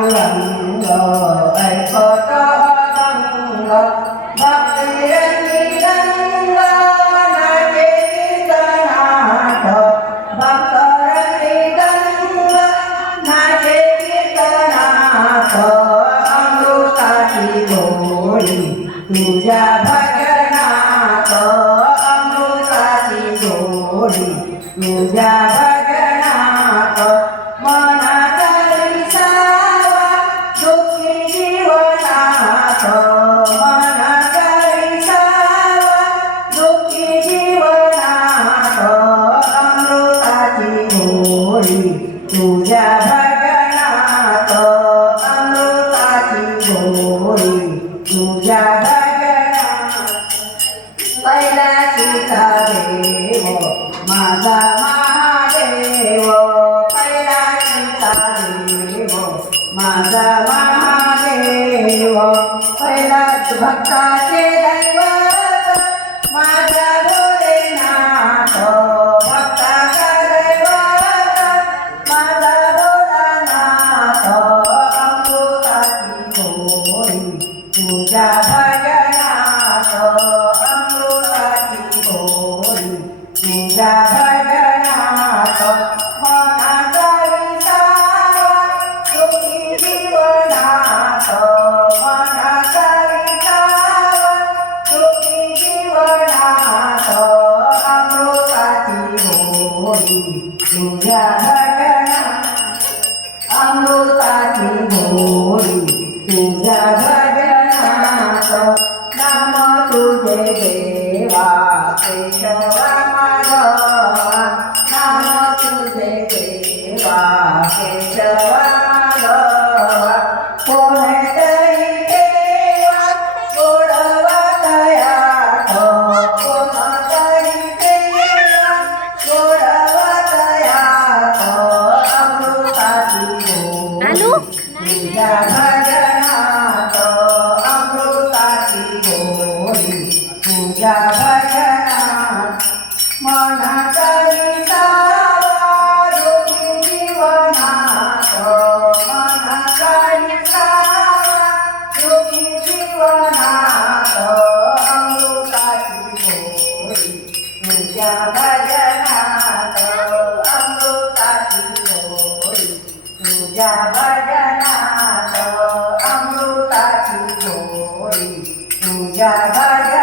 पांडुरंग ऐकत अभंग भक्तिरंगी रंग नाचे कीर्तनाथ भक्तरंगी रंग नाचे कीर्तनाथ अमृताची गोडी तुझ्या भजनात अमृताची गोडी तुझ्या भजनात मनाचा विसावा दुःखी जीवनात मनाचा विसावा दुःखी जीवनात अमृताची गोडी तुझ्या भजनात अमृताची गोडी तुझ्या भजनात कैलासीचा देव माझा महादेव कैलासीचा देव माझा महादेव कैलास भक्ताचे दैवत माझा भोलेनाथ भक्ताचा दैवत माझा भोलानाथ अमृताची गोडी तुझ्या भजनात अमृताची गोडी तुझ्या भजनात मनाचा विसावा सुखी जीवनात मनाचा विसावा सुखी जीवनात अमृताची गोडी तुझ्या भजनात अमृताची गोडी तुझ्या भजनात नाम तुझे देवा केशवा माधवा नाम तुझे देवा केशवा माधवा कोणतरी देवा गोडवा तयात कोणतरी देवा गोडवा तयात अमृताची गोडी तुझ्या भजनात अमृताची गोडी तुझ्या भजनात मनाचा विसावा दुःखी जीवनात मनाचा विसावा दुःखी जीवनात अमृताची गोडी तुझ्या भजनात अमृताची गोडी तुझ्या भजनात अमृताची गोडी तुझ्या भजनात